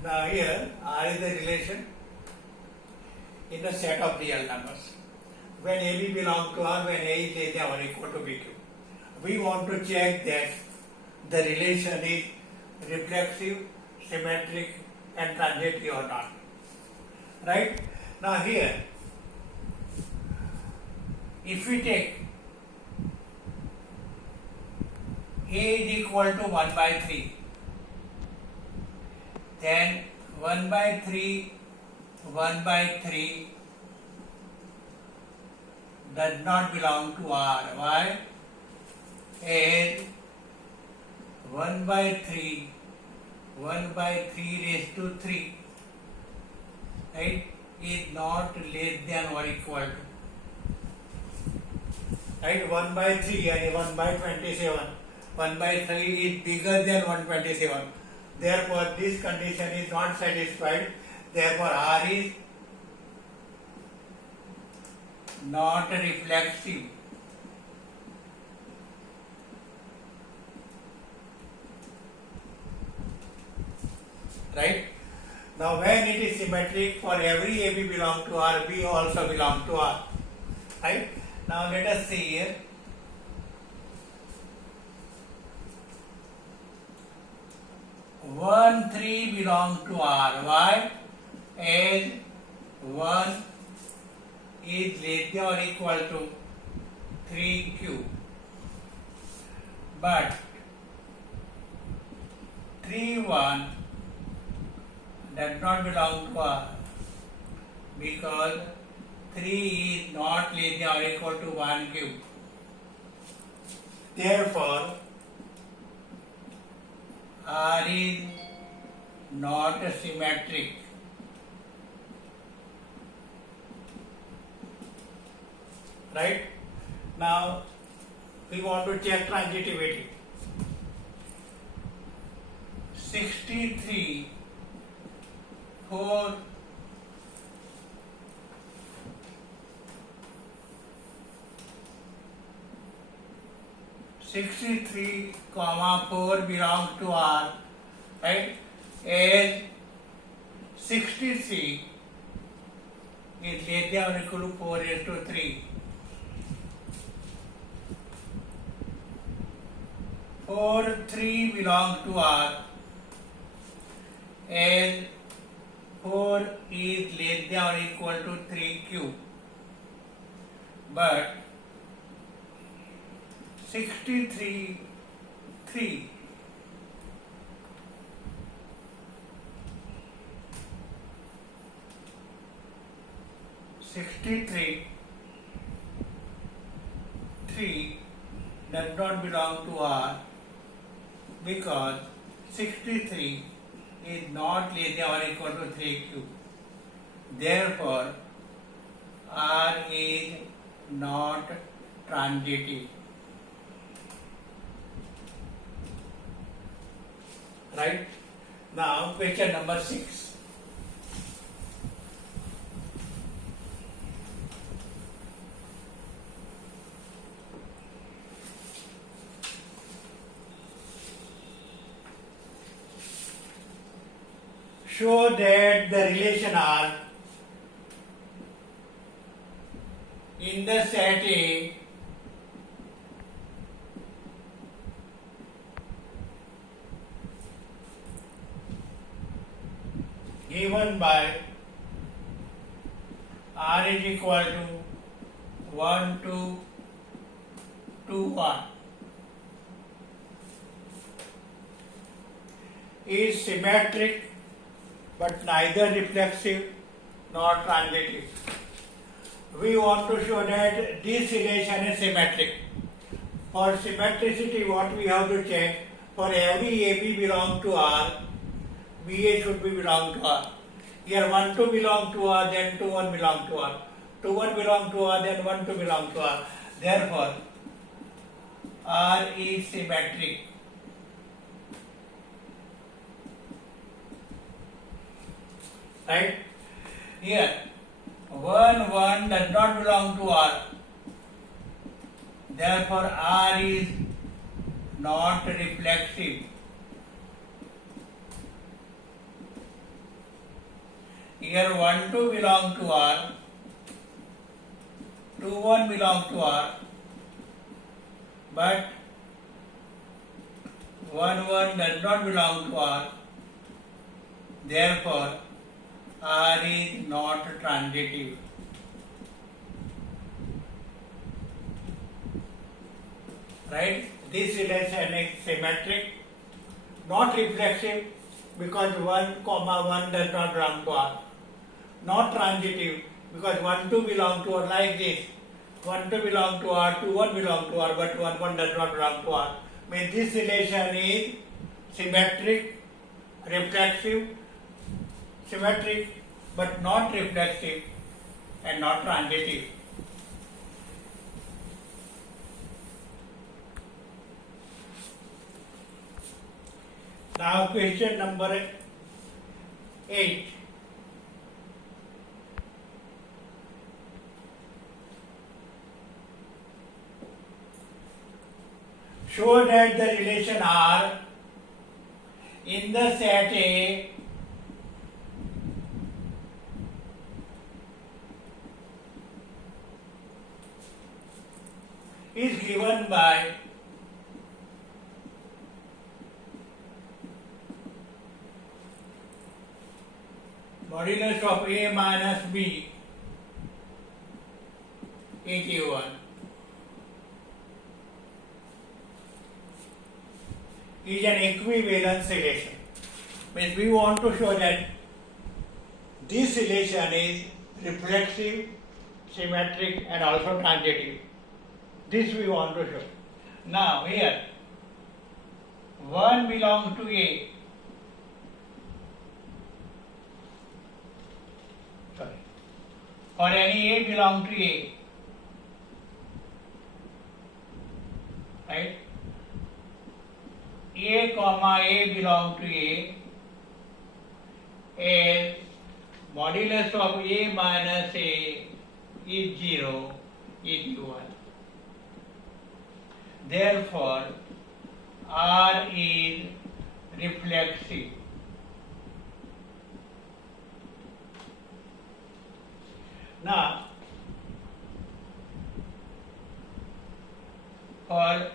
Now here R is the relation in the set of real numbers. When AB belongs to R, when A is less than or equal to BQ. We want to check that the relation is reflexive, symmetric and transitory or not. Right? Now here, if we take A is equal to 1 by 3, then 1 by 3 does not belong to R. Why? As 1 by 3 raised to 3, right, is not less than or equal to, right, 1 by 3 and 1 by 27. 1 by 3 is bigger than 127. Therefore, this condition is not satisfied. Therefore, R is not reflexive. Right? Now, when it is symmetric, for every AB belong to R, B also belong to R. Right? Now, let us see here. One, 3 belong to R. Why? As 1 is less than or equal to 3Q. But 3, 1 does not belong to R because 3 is not less than or equal to 1 cube. Therefore, R is not symmetric. Right? Now, we want to check transitivity. 63, 4, 63, 4 belongs to R, right? As 63 is less than or equal to 4 raised to 3. 4, 3 belongs to R as 4 is less than or equal to 3Q. But 63, 3 63, 3 does not belong to R because 63 is not less than or equal to 3Q. Therefore, R is not transitive. Right? Now, question number 6. Show that the relation R in the set A given by R is equal to 1, 2, 2, 1 is symmetric but neither reflexive nor transitive. We want to show that this relation is symmetric. For symmetricity, what we have to check, for every AB belong to R, BA should be belong to R. Here 1, 2 belong to R, then 2, 1 belong to R. 2, 1 belong to R, then 1, 2 belong to R. Therefore, R is symmetric. Right? Here, 1, 1 does not belong to R. Therefore, R is not reflexive. Here 1, 2 belong to R, 2, 1 belong to R, but 1, 1 does not belong to R. Therefore, R is not transitive. Right? This relation is symmetric, not reflexive because 1, 1 does not belong to R. Not transitive because 1, 2 belong to R like this. 1, 2 belong to R, 2, 1 belong to R, but 1, 1 does not belong to R. Means this relation is symmetric, reflexive, symmetric but not reflexive and not transitive. Now question number 8. Show that the relation R in the set A is given by modulus of A minus B is given. Is an equivalence relation. Means we want to show that this relation is reflexive, symmetric and also transitive. This we want to show. Now here 1 belongs to A. Sorry. For any A belong to A. Right? A comma A belong to A is modulus of A minus A is 0 is 1. Therefore, R is reflexive. Now, for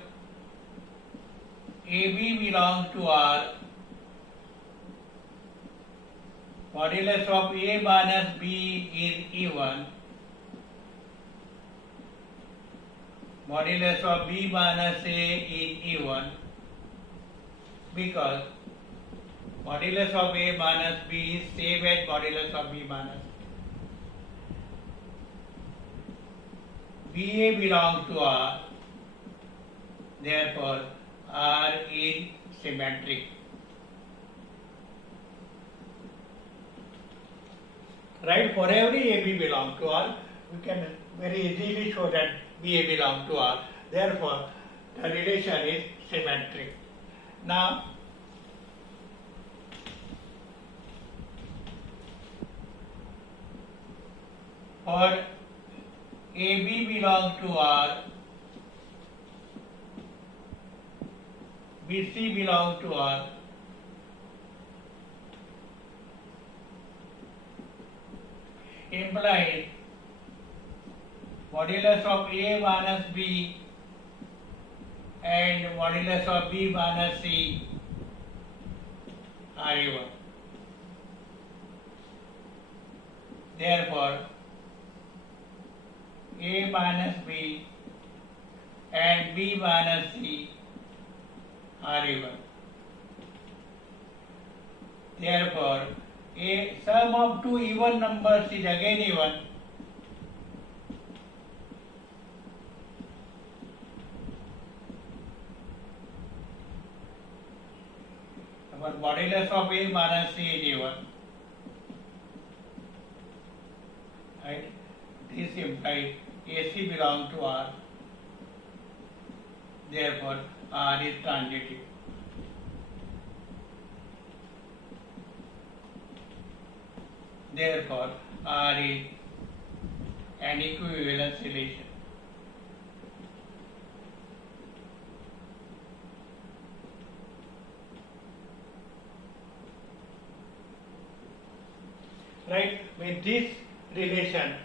AB belongs to R, modulus of A minus B is even, modulus of B minus A is even, because modulus of A minus B is same as modulus of B minus BA belongs to R, therefore R is symmetric. Right? For every AB belongs to R, we can very easily show that BA belongs to R. Therefore, the relation is symmetric. Now, for AB belongs to R, BC belongs to R, implies modulus of A minus B and modulus of B minus C are even. Therefore, A minus B and B minus C are even. Therefore, a sum of two even numbers is again even. Our modulus of A minus C is even. Right? This implies AC belongs to R. Therefore, R is transitive. Therefore, R is an equivalence relation. right? With this relation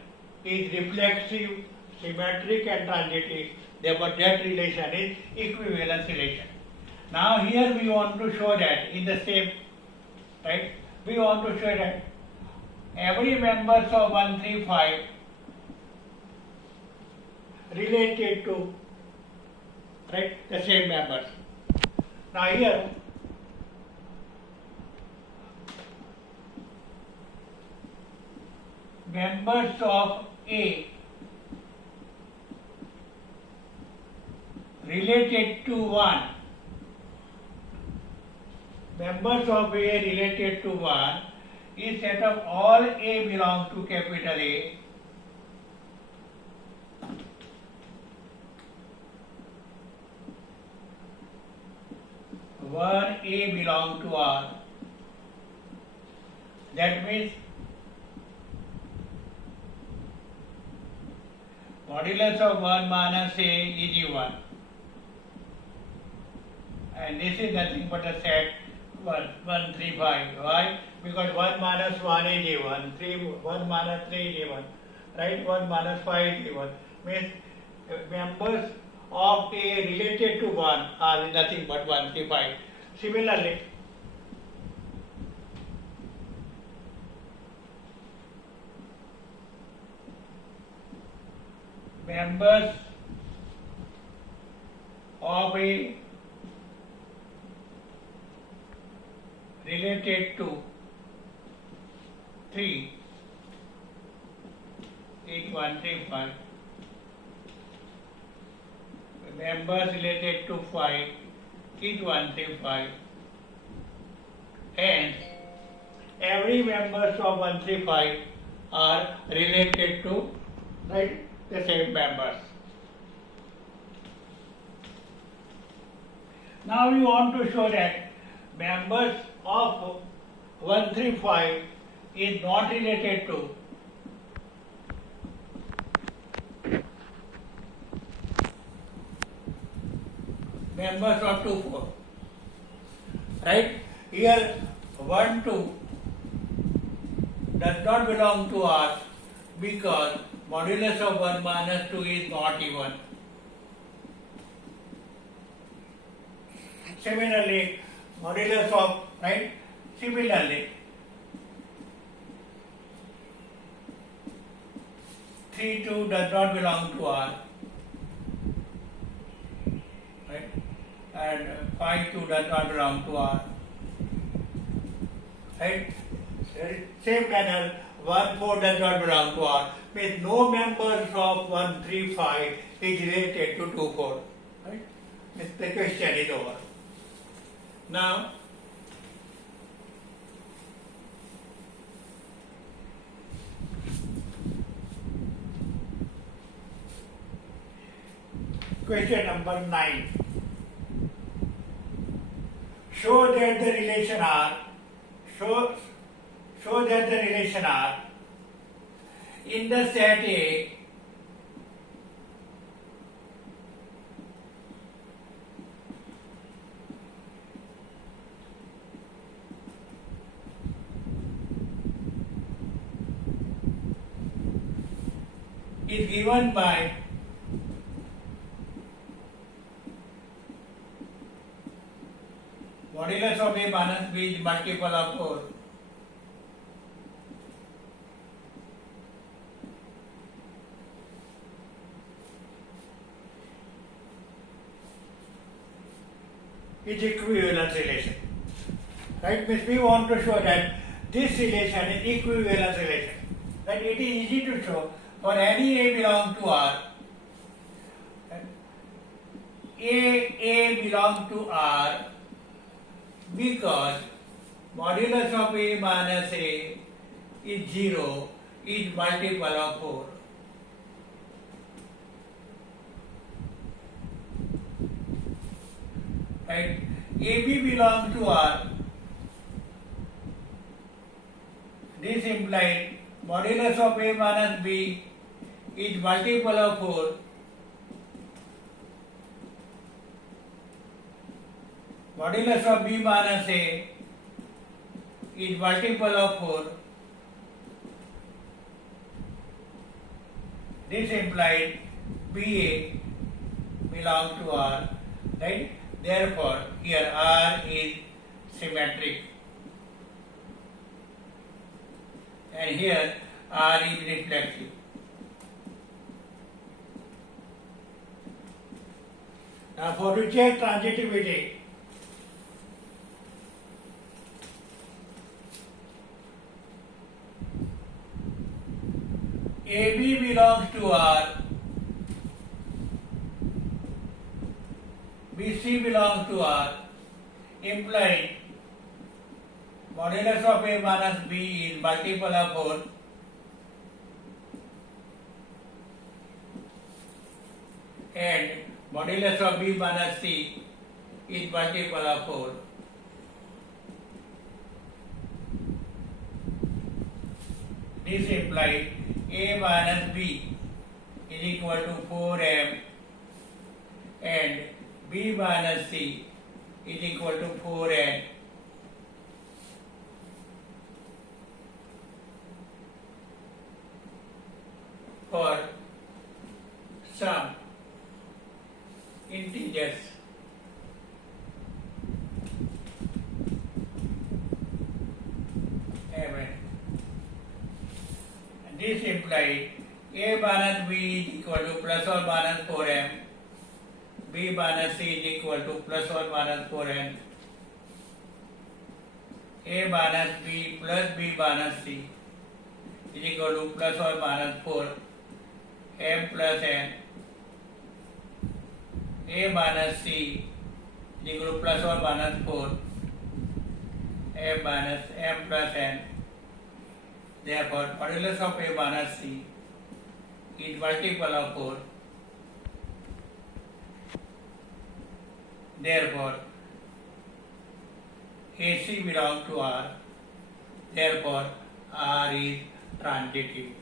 is reflexive, symmetric and transitive, therefore that relation is equivalence relation. Now here we want to show that in the same, right? We want to show that every members of 135 related to, right, the same members. Now here members of A related to 1, members of A related to 1 is set of all A belong to capital A, one A belong to R. That means modulus of 1 minus A is E1. And this is nothing but a set 1, 3, 5. Why? Because 1 minus 1 is A1, 1 minus 3 is A1, right? 1 minus 5 is A1. Means members of A related to 1 are nothing but 1, 3, 5. Similarly, members of A related to 3 is 1, 3, 5. Members related to 5 is 1, 3, 5. Hence, every members of 1, 3, 5 are related to, right, the same members. Now we want to show that members of 1, 3, 5 is not related to members of 2, 4. Right? Here 1, 2 does not belong to R because modulus of 1 minus 2 is not even. Similarly, modulus of, right? Similarly, 3, 2 does not belong to R. Right? And 5, 2 does not belong to R. Right? Same manner, 1, 4 does not belong to R. Means no members of 1, 3, 5 is related to 2, 4. Right? Means the question is over. Now, question number 9. Show that the relation R, show that the relation R in the set A is given by modulus of A minus B is multiple of 4. Is equivalence relation. Right? Means we want to show that this relation is equivalence relation. Right? It is easy to show for any A belong to R. A belong to R because modulus of A minus A is 0 is multiple of 4. Right? AB belongs to R. This implies modulus of A minus B is multiple of 4. Modulus of B minus A is multiple of 4. This implies BA belongs to R, right? Therefore, here R is symmetric, and here R is reflexive. Now, for to check transitivity, AB belongs to R, BC belongs to R, implying modulus of A minus B is multiple of 4, and modulus of B minus C is multiple of 4. This implies A minus B is equal to 4M and B minus C is equal to 4N. For some integers M. This implies A minus B is equal to plus or minus 4M, B minus C is equal to plus or minus 4N, A minus B plus B minus C is equal to plus or minus 4 M plus N, A minus C is equal to plus or minus 4 M minus M plus N. Therefore, modulus of A minus C is multiple of 4. Therefore, AC belongs to R. Therefore, R is transitive.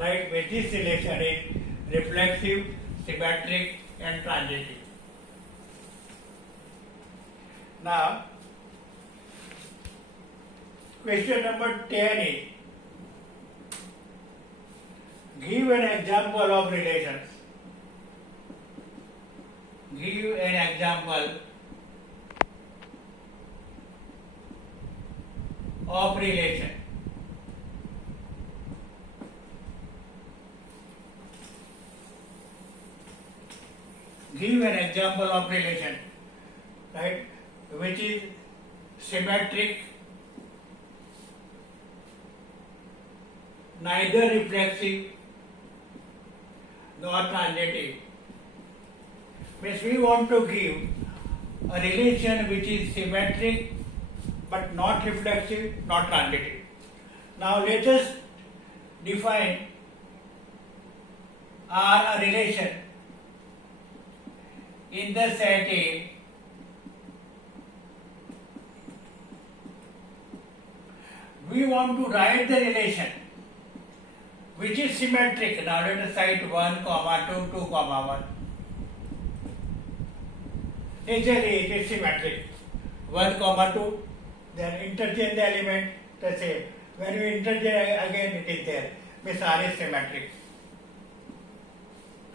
Right, with this relation is reflexive, symmetric, and transitive. Now, question number 10 is, give an example of relations. Give an example of relation. Give an example of relation, right, which is symmetric, neither reflexive nor transitive. Means we want to give a relation which is symmetric but not reflexive, not transitive. Now let us define a relation in the set A we want to write the relation which is symmetric. Now let us write 1, 2, 2, 1. Actually it is symmetric. 1, 2, then interchange the element the same. When you interchange again it is there. Means R is symmetric.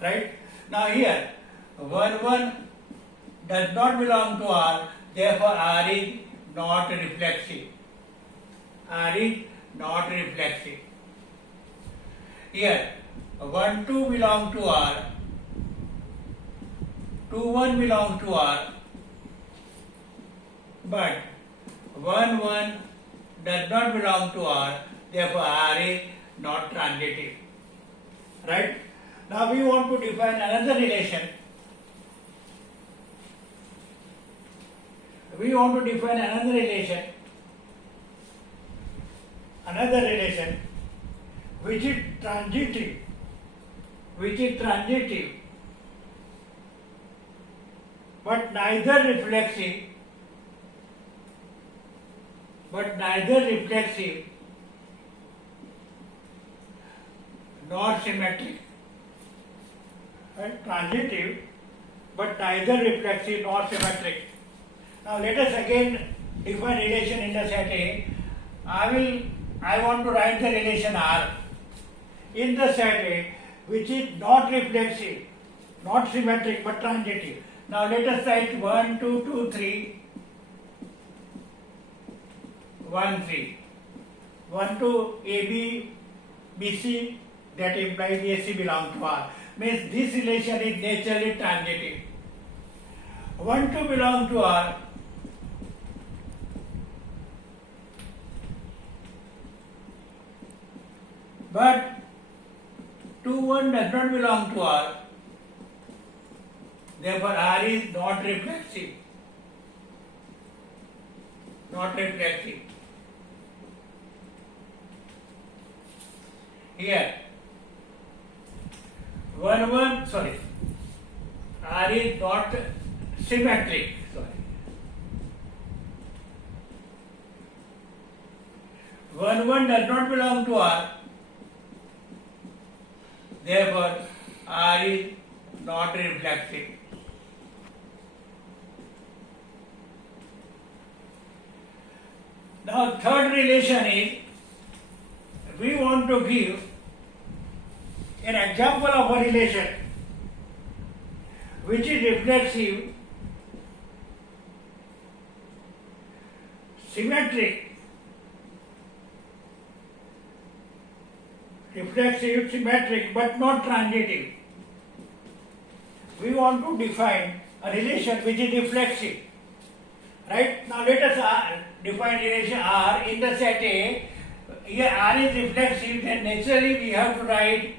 Right? Now here 1 does not belong to R, therefore R is not reflexive. R is not reflexive. Here 1, 2 belong to R, 2, 1 belong to R, but 1, 1 does not belong to R, therefore R is not transitive. Right? Now we want to define another relation. We want to define another relation which is transitive, but neither reflexive nor symmetric. Right? Transitive but neither reflexive nor symmetric. Now let us again define relation in the set A. I will I want to write the relation R in the set A which is not reflexive, not symmetric but transitive. Now let us write 1, 2, 2, 3, 1, 3. 1 to AB, BC, that implies AC belongs to R. Means this relation is naturally transitive. 1, 2 belong to R. But 2, 1 does not belong to R. Therefore, R is not reflexive. Not reflexive. Here, 1, 1, sorry, R is not symmetric. Sorry. 1, 1 does not belong to R. Therefore, R is not reflexive. Now, third relation is, we want to give an example of a relation which is reflexive, symmetric, but not transitive. We want to define a relation which is reflexive. Right? Now let us define relation R in the set A. Here R is reflexive, then naturally we have to write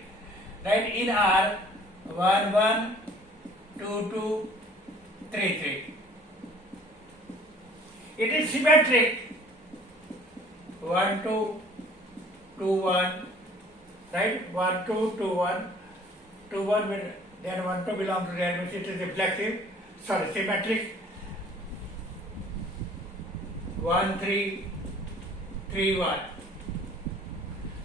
in R 1, 1, 2, 2, 3, 3. It is symmetric 1, 2, 2, 1, right? 1, 2, 2, 1, 2, 1, then 1, 2 belong to that, which it is reflexive, symmetric 1, 3, 3, 1.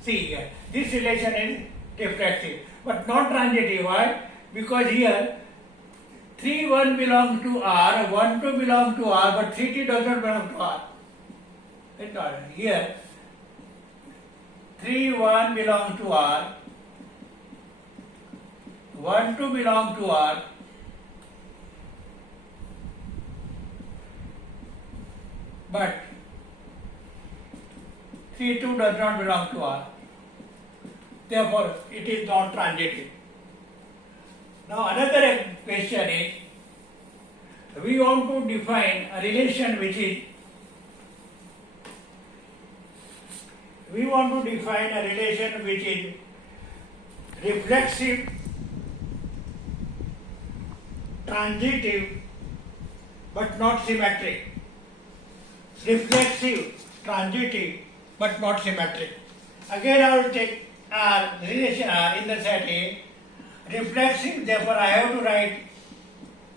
See here, this relation is reflexive, but not transitive. Why? Because here 3, 1 belongs to R, 1, 2 belongs to R, but 3, 2 does not belong to R. Here 3, 1 belongs to R, 1, 2 belongs to R, but 3, 2 does not belong to R. Therefore, it is not transitive. Now, another question is, we want to define a relation which is, reflexive, transitive, but not symmetric. Reflexive, transitive, but not symmetric. Again, I will take R, relation R in the set A. Reflexive, therefore I have to write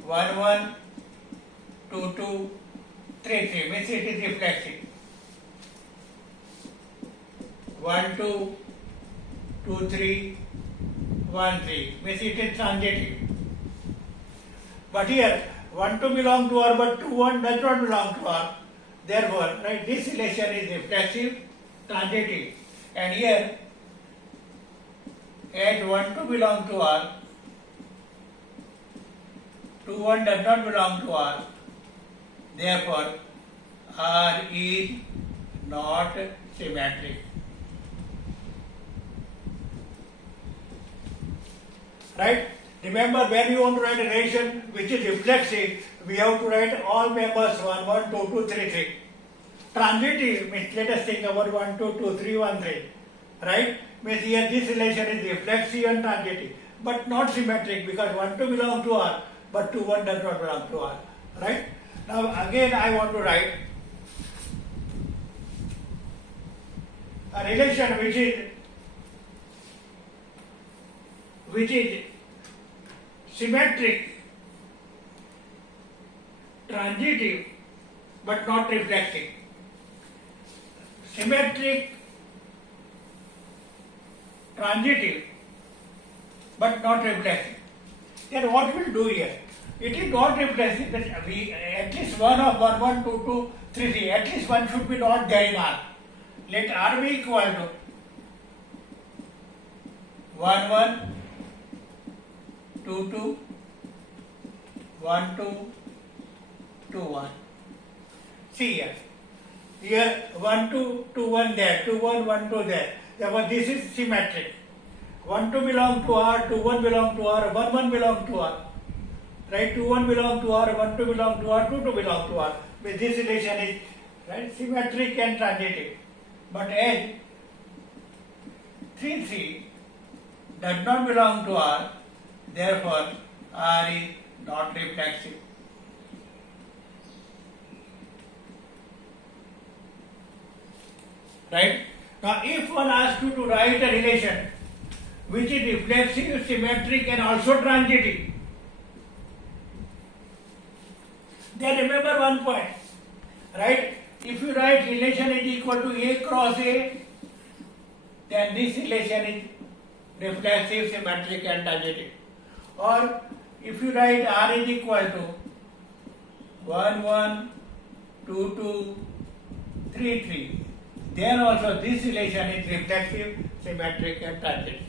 1, 1, 2, 2, 3, 3, means it is reflexive. 1, 2, 2, 3, 1, 3, means it is transitive. But here, 1, 2 belong to R, but 2, 1 does not belong to R. Therefore, this relation is reflexive, transitive. And here, as 1, 2 belong to R, 2, 1 does not belong to R. Therefore, R is not symmetric. Right? Remember, when you want to write a relation which is reflexive, we have to write all members 1, 1, 2, 2, 3, 3. Transitive means, let us think about 1, 2, 2, 3, 1, 3. Right? Means here this relation is reflexive and transitive, but not symmetric, because 1, 2 belong to R, but 2, 1 does not belong to R. Right? Now again I want to write a relation which is symmetric, transitive, but not reflexive. Symmetric, transitive, but not reflexive. Then what we'll do here? It is not reflexive, that we at least one of 1, 1, 2, 2, 3, 3, at least one should be not there in R. let R be equal to 1 1 2 2 1 2 2 1. See here. Here 1 2 2 1 there, 2 1 1 2 there. Therefore this is symmetric. 1 2 belong to R, 2 1 belong to R, 1 1 belong to R. Right? 2 1 belong to R, 1 2 belong to R, 2 2 belong to R. With this relation is right symmetric and transitive. But as 3 3 does not belong to R, therefore R is not reflexive. Right? Now if one asks you to write a relation which is reflexive, symmetric and also transitive, then remember one point, right? If you write relation is equal to A cross A, then this relation is reflexive, symmetric and transitive. Or if you write R is equal to 1 1 2 2 3 3, then also this relation is reflexive, symmetric and transitive.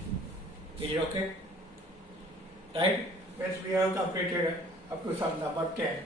Is it okay? Right? Means we have completed up to sum number 10.